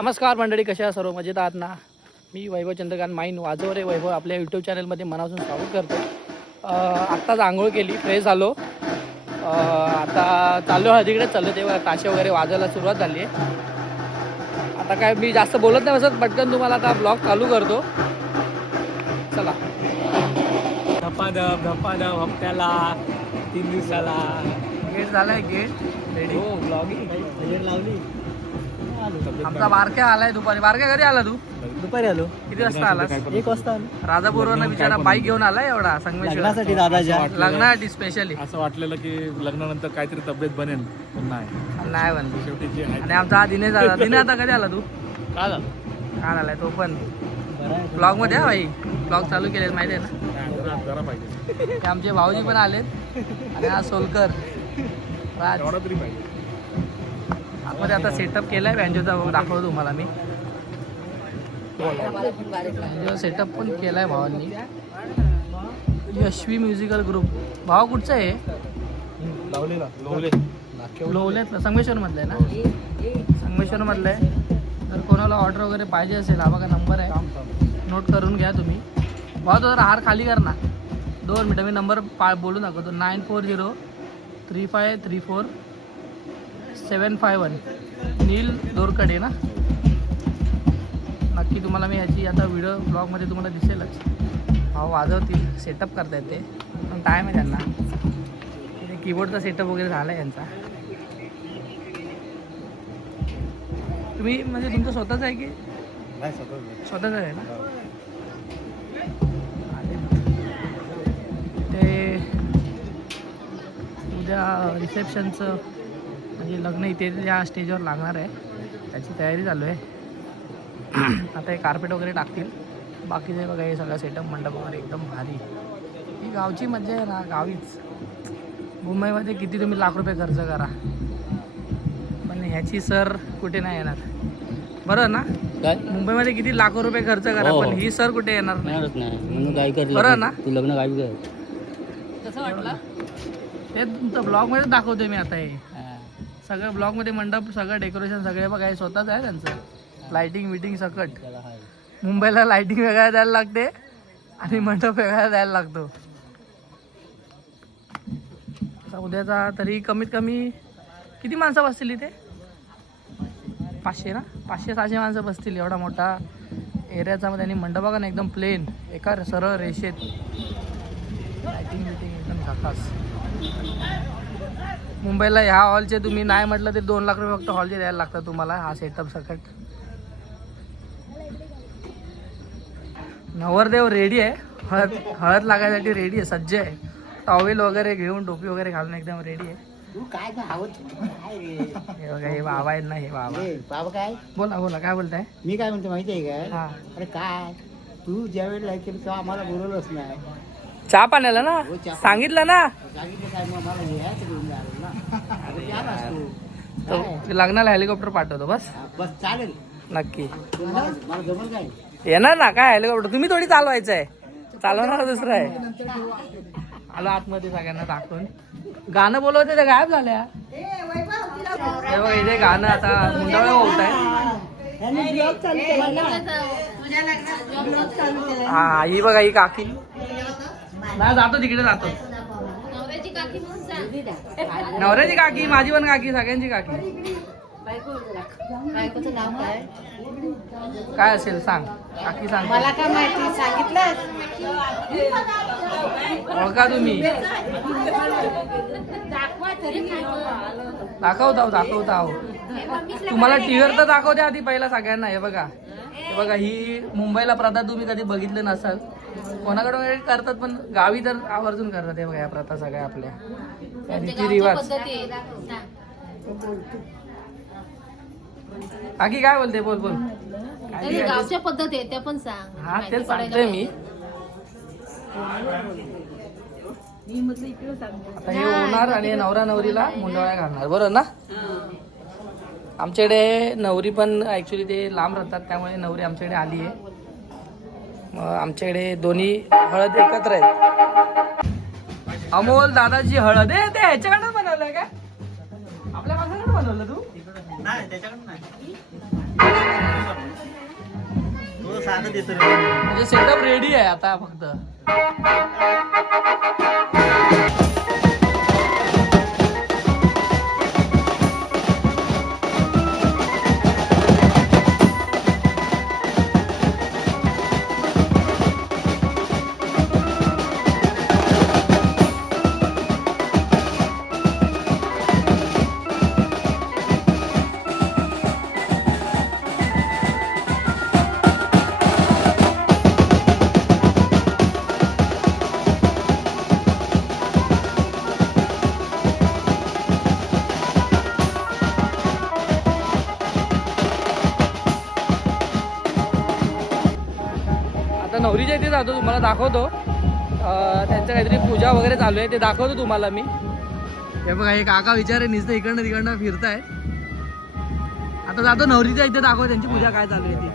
नमस्कार मंडळी, कशा आहात सर्व? मजेत आहात ना? मी वैभव चंद्रकांत माईन वाजवरे वैभव आपल्या यूट्यूब चॅनलमध्ये मनापासून स्वागत करतो. आत्ताच आंघोळ केली, फ्रेश झालो. आता चाललो हळदीकडे चाललो, तेव्हा ताशे वगैरे वाजायला सुरुवात झाली आहे. आता काय मी जास्त बोलत नाही, बसत पटकन तुम्हाला आता ब्लॉग चालू करतो. चला. धपाधप हप्त्याला 3 दिवसाला गेट झालाय, गेट रेडी. हो ब्लॉगिंग लावली. आमचा बारक्या आलाय दुपारी. बारक्या घरी आला तू? दुपारी आलो. किती वाजता आलास? 1 वाजता आलो. राजापूरवरून बिचारा बाईक घेऊन आलाय एवढा लग्नासाठी दादाच्या लग्नासाठी स्पेशली. असं वाटलेलं की लग्नानंतर काहीतरी तब्येत बनेल, पण नाही बनली शेवटी जे आहे आणि आमचा हा दिनेश आला. दिने आता कधी आला तू? काय झालं काल आलाय तो पण. ब्लॉग मध्ये हा भाई, ब्लॉग चालू केले माहिती आहे ना. जरा पाहिजे ते आमचे भाऊजी पण आलेत आणि हा सोलकर राज. एवढा तरी पाहिजे. आतमध्ये आता सेटअप केलाय बँजोचा, दाखवतो तुम्हाला मी. सेटअप पण केलाय भावांनी. Yashvi musical group. भाव कुठचा आहे? लोवलेतला, संगमेश्वर मधलं आहे ना? संगमेश्वर मधलं आहे. जर कोणाला ऑर्डर वगैरे पाहिजे असेल, हा बघा नंबर आहे, नोट करून घ्या तुम्ही. भाऊ तो जरा हार खाली कर ना. 2 मिनटं मी नंबर बोलू दाखवतो. 94034751. नील दोरकडे ना. नक्की तुम्हाला मी ह्याची आता व्हिडिओ ब्लॉगमध्ये तुम्हाला दिसेलच. भाऊ वाजवतील, सेटअप करतायत ते, पण टाईम आहे त्यांना. इथे कीबोर्डचा सेटअप वगैरे झाला आहे यांचा. तुम्ही म्हणजे तुमचं स्वतःच आहे की? स्वतःच आहे ना. ते उद्या रिसेप्शनचं म्हणजे लग्न इथे या स्टेजवर लागणार आहे, त्याची तयारी चालू आहे. आता हे कार्पेट वगैरे टाकतील. बाकीचे बघा हे सगळं सेटअप मंडप वगैरे एकदम भारी. ही गावची मजा आहे ना, गावीच. मुंबईमध्ये किती तुम्ही लाख रुपये खर्च करा, पण ह्याची सर कुठे नाही येणार. बरोबर ना? काय मुंबईमध्ये किती लाखो रुपये खर्च करा, पण ही सर कुठे येणार नाही. म्हणून काय कर बरोबर ना? तू लग्न काय कर. कसं वाटलं ते तुमचं ब्लॉगमध्ये दाखवतोय मी. आता हे सगळं ब्लॉगमध्ये मंडप, सगळं डेकोरेशन सगळे बघा, हे स्वतःच आहे त्यांचं. लाईटिंग विटिंग सकट. मुंबईला लाईटिंग वेगळ्या द्यायला लागते आणि मंडप वेगळा द्यायला लागतो. उद्याचा तरी कमीत कमी किती माणसं बसतील इथे? 500 ना, 500-600 माणसं बसतील. एवढा मोठा एरियाचा मध्ये. आणि मंडप बघा ना, एकदम प्लेन, एका सरळ रेषेत. लाईटिंग बिटिंग एकदम झकास. मुंबईला ह्या हॉलचे तुम्ही नाही म्हटलं तरी 2 लाख रुपये फक्त हॉलचे द्यायला लागतात तुम्हाला. हा सेटअप सकट. नवरदेव रेडी आहे, हळद लागायसाठी रेडी आहे, सज्ज आहे. टॉवेल वगैरे घेऊन, टोपी वगैरे घालून एकदम रेडी आहे. तू काय हे बघा, हे बाबा आहेत ना, हे बाबा. बाबा काय बोला बोला, काय बोलताय? मी काय म्हणतो माहिती आहे काय? हा, अरे काय तू ज्यावेळी लाईक केली तेव्हा आम्हाला बोलवलंच नाही. चहा पाण्याला ना सांगितलं ना. सांगितलं काय मग मला लिहायचं घेऊन जायला ना. अरे क्या असतो तो लग्नाला हेलिकॉप्टर पाठवतो बस. बस चालेल नक्की मला जमल काय. येणार ना. काय हेलिकॉप्टर तुम्ही थोडी चालवायचं आहे, चालवणार दुसरं आहे. आलो आतमध्ये सगळ्यांना दाखवून. गाणं बोलवते ते गायब झाल्या. हे बघा इथे गाणं आता मुंडावळ्या होत आहे. हा, ही बघा ही काकी. नाही जातो तिकडे जातो. नवऱ्याची काकी, माझी पण काकी, सगळ्यांची काकी. बायकोचं नाव काय? काय असेल सांग काकी, सांग. मला काय माहिती, सांगितलं ओळखा तुम्ही? दाखवता तुम्हाला टीव्हीवर तर दाखवते आधी पहिला सगळ्यांना. हे बघा, हे बघा, ही मुंबईला प्रथा तुम्ही कधी बघितलं नसाल. कोणाकडे वगैरे करतात, पण गावी तर आवर्जून करतात. हे बघा, या प्रथा सगळ्या आपल्या रीतिरिवाज. काकी काय बोलते? बोल बोल. गावच्या पद्धती आहे त्या पण सांग. हा, तेच सांगतोय मी. आता हे होणार आणि नवरा नवरीला मुंडवळ्या घालणार, बरोबर ना? आमच्याकडे नवरी पण ॲक्च्युली ते लांब राहतात, त्यामुळे नवरी आमच्याकडे आली आहे. मग आमच्याकडे दोन्ही हळद एकत्र आहेत. अमोल दादाची हळद आहे. ते ह्याच्याकडे बनवलंय का? आपल्या माणसाकडे बनवलं तू? नाही त्याच्याकडे नाही. तो साधं देतो रे. म्हणजे सेटअप रेडी आहे आता फक्त. आता नवरीच्या इथे जातो, तुम्हाला दाखवतो. त्यांचं काहीतरी पूजा वगैरे चालू आहे, ते दाखवतो तुम्हाला मी. हे बघा, हे काका विचारे नुसतं इकडनं तिकडनं फिरताय. आता जातो नवरीच्या इथे, दाखव त्यांची पूजा काय चालू आहे ती.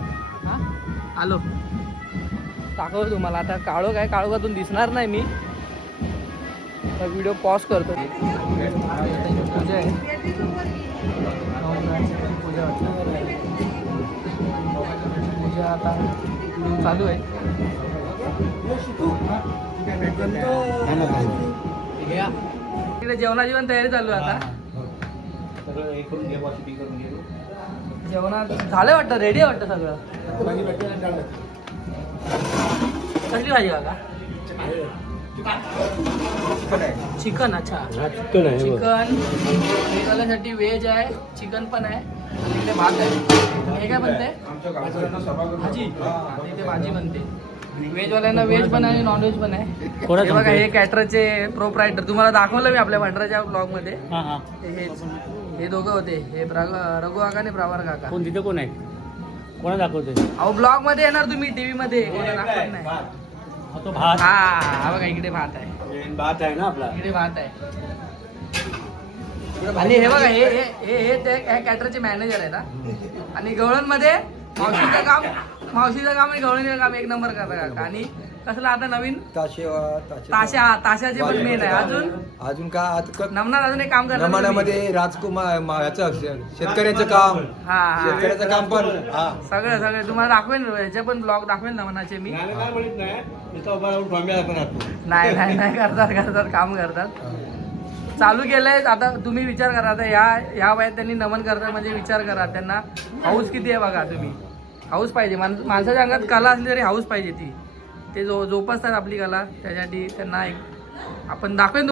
हा आलो, दाखवतो तुम्हाला. आता काळोख आहे, काळोखातून दिसणार नाही मी, तर व्हिडिओ पॉज करतो. पूजा आहे, पूजा आता चालू आहे. इकडे जेवणाची पण तयारी चालू आहे आता. जेवणात झालंय वाटतं, रेडी आहे वाटतं सगळं. कसली भाजी काका? चिकन. अच्छा, चिकन साठी व्हेज आहे, चिकन पण आहे, इकडे भात आहे. हे काय बनते? भाजी. इथे भाजी बनते. व्हेजवाल्यांना व्हेज पण आहे आणि नॉन व्हेज पण आहे. हे बघा, हे कॅटरचे प्रोप्रायटर तुम्हाला दाखवलं मी आपल्या भंडाराच्या ब्लॉग मध्ये. हे दोघं होते, हे रघु काका आणि प्रभार काका. कोण तिथे कोण आहे, कोणा दाखवतोय? अहो ब्लॉग मध्ये येणार तुम्ही, टीव्ही मध्ये दाखवत नाही. तो भात. हा बघा, इकडे भात आहे, भात आहे ना आपला. इकडे भात आहे. आणि हे बघा, हे ते कॅटरचे मॅनेजर आहेत. आणि गवळण मध्ये मावशीचं काम आणि गवळणीचं काम एक नंबर करता काका. आणि कसलं आता नवीन ताशाचे पण मेन आहे. अजून का नमनाथ अजून एक काम करतात नमनामध्ये राजकुमार याचं शेतकऱ्याचं काम, हा शेतकऱ्याचं काम पण सगळे तुम्हाला दाखवेन, याचे पण ब्लॉग दाखवेन नमनाचे मी. नाही करतात काम करतात. चालू केलंय आता. तुम्ही विचार करा, आता ह्या वयात त्यांनी नमन करतात म्हणजे विचार करा, त्यांना हाऊस किती आहे बघा तुम्ही. हाऊस पाहिजे, माणसाच्या अंगात कला असली तरी हाऊस पाहिजे. ते जोपासतात आपली कला, त्यासाठी त्यांना एक आपण दाखवेन.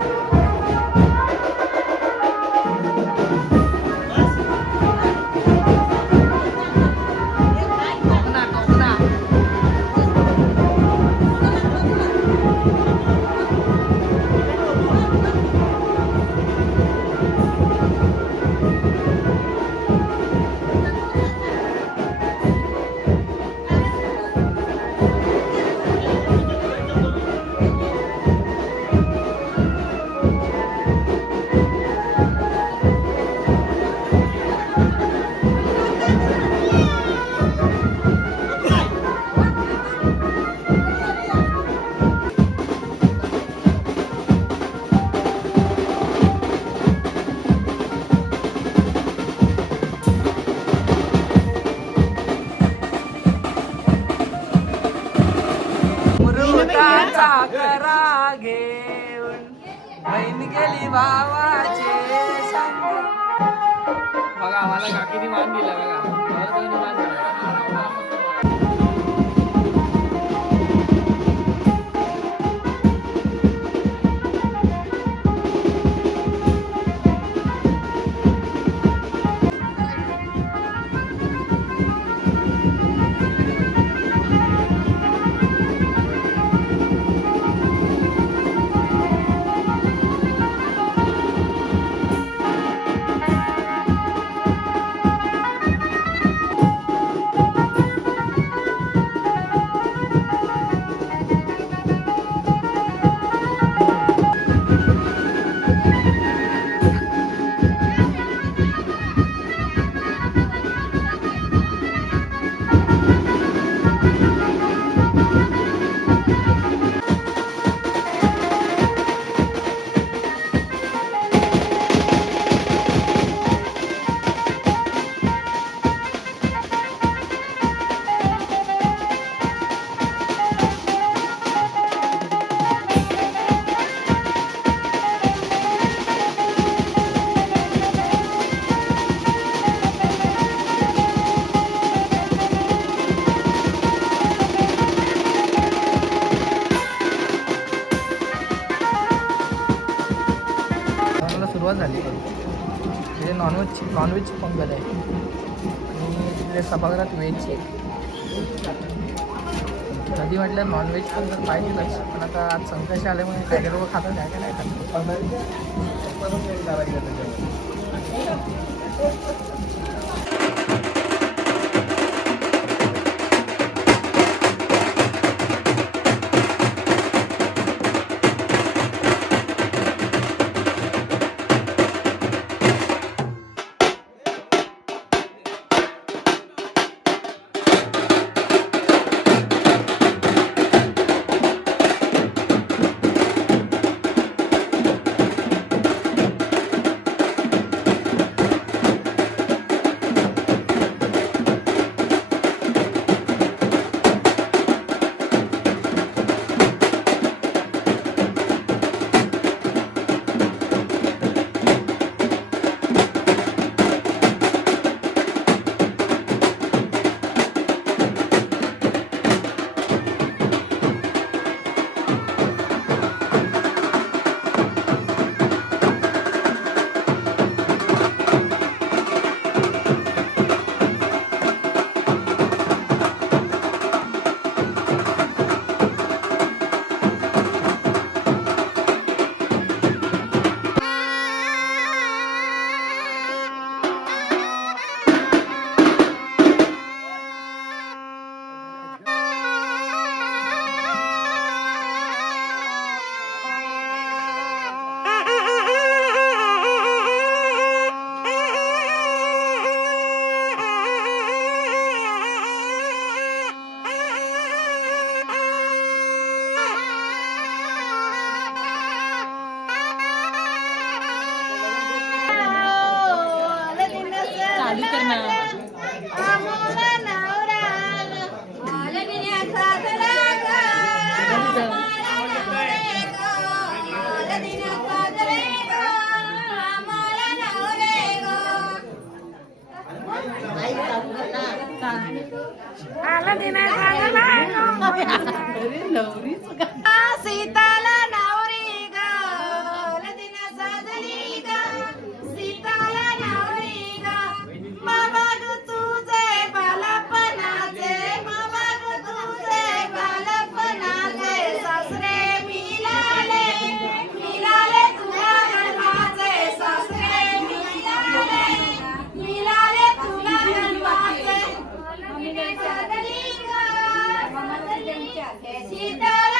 करा घेऊन बहीण गेली भावाचे संग. बघा, आम्हाला काकीने मान दिला बघा, मान दिला. सुरुवात झाली तिथे नॉनव्हेजची पंगत आहे आणि तिथे सभागृहात व्हेजची आहे. कधी म्हटलं नॉनव्हेज पण तर पाहिजेच, पण आता आज संकष्टी आल्यामुळे काही काही लोक खातात, काय काय नाही सीताला नवरी ग लदिन साजली ग सीताला नवरी ग बाबा ग तुझे बालपणाचे बाबा ग तुझे बालपणाचे सासरे मिळाले मिळाले तुला गणवाचे सासरे मिळाले मिळाले तुला गणवाचे साजली ग सीताला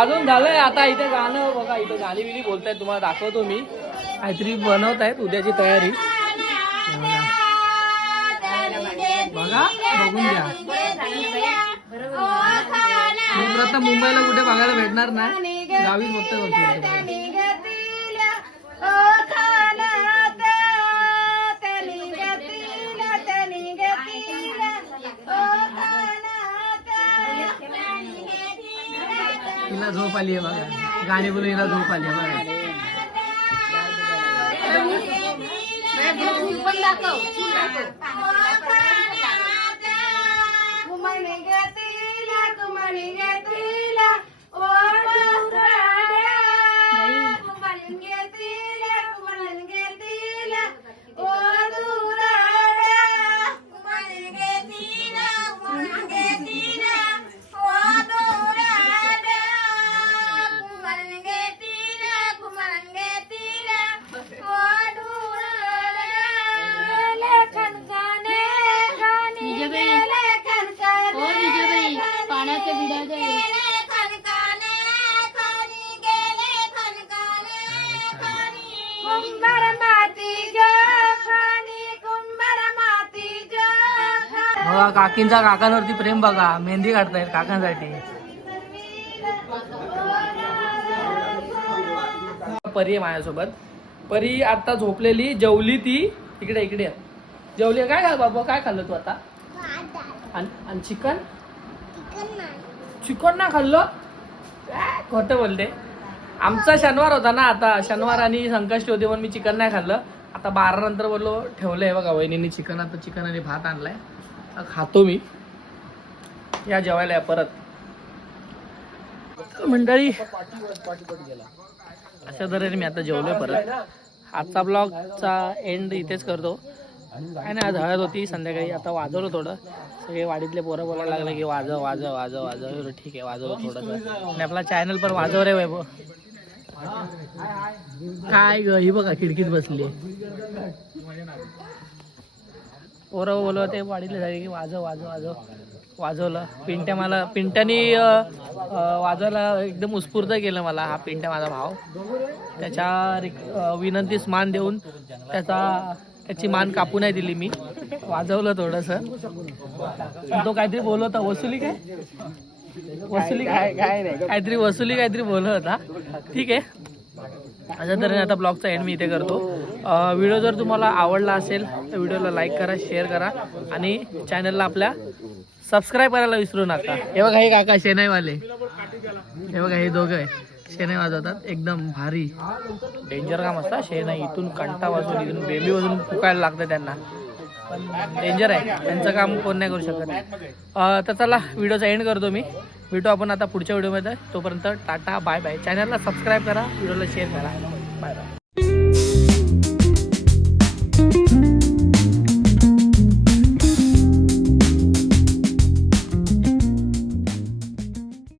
वाजून झालंय आता. इथे गाणं बघा, इथे गाणी बिनी बोलतायत, तुम्हाला दाखवतो मी. काहीतरी बनवत आहेत उद्याची तयारी. बघा, बघून घ्या. मी प्रथम मुंबईला कुठे बघायला भेटणार नाही, गावीच फक्त बघते. हिला झोप आली आहे बघा, गाणी बोलून हिला झोप आली आहे बघा. बघा काकींचा काकांवरती प्रेम बघा, मेहंदी काढतायत काकांसाठी. परी आहे माझ्यासोबत. परी आता झोपलेली, जेवली ती. इकडे इकडे जेवली. काय खाल बाबा, काय खाल्लं तू आता? आणि चिकन? चिकन ना खाल्लं? खोटं बोलते. आमचा शनिवार होता ना, आता शनिवार आणि संकष्टी होती म्हणून मी चिकन नाही खाल्लं. आता 12 नंतर बोललो ठेवलंय बघा वहिनींनी चिकन. आता चिकन आणि भात आणलाय, खातो मी. या जेवायला या परत मंडळी. अशा तऱ्हेने मी आता जेवलोय परत. आजचा ब्लॉगचा एंड इथेच करतो. काय नाही, आज हळद होती संध्याकाळी. आता वाजवलं थोडं. सगळे वाडीतले पोरं बोलायला लागले की वाजव वाजव वाजव वाजव. ठीक आहे, वाजव थोडंसं. आणि आपला चॅनल पण वाजव रे वैभव. काय ग, ही बघा खिडकीत बसली. पोरं बोलवते वाडीतले झाले की वाजव वाजव वाजव. वाजवलं. पिंट्यानी वाजवायला एकदम उत्स्फूर्त केलं मला. हा पिंट्या माझा भाव. त्याच्या विनंतीस मान देऊन त्याची मान कापू नाही दिली मी. वाजवलं थोडंसं. तो काहीतरी बोलत होता. वसुली काय काहीतरी वसुली काहीतरी बोलत होता. ठीक आहे, अशा तऱ्हेने आता ब्लॉगचा एंड मी इथे करतो. व्हिडिओ जर तुम्हाला आवडला असेल तर व्हिडिओला लाईक करा, शेअर करा आणि चॅनलला आपल्या सबस्क्राईब करायला विसरू नका. हे बघा हे काका शेणाईवाले. हे बघा हे दोघं शेणाई वाजवतात. एकदम भारी डेंजर काम असतं शेणाई. इथून कंटा वाजवून, इथून बेबी वाजून फुकायला लागतं त्यांना. पण डेंजर आहे त्यांचं काम, कोण नाही करू शकत. तर चला व्हिडिओचा एंड करतो मी. भेटू आपण आता पुढच्या व्हिडिओमध्ये. तोपर्यंत टाटा बाय बाय. चॅनलला सबस्क्राईब करा, व्हिडिओला शेअर करा. Bye bye.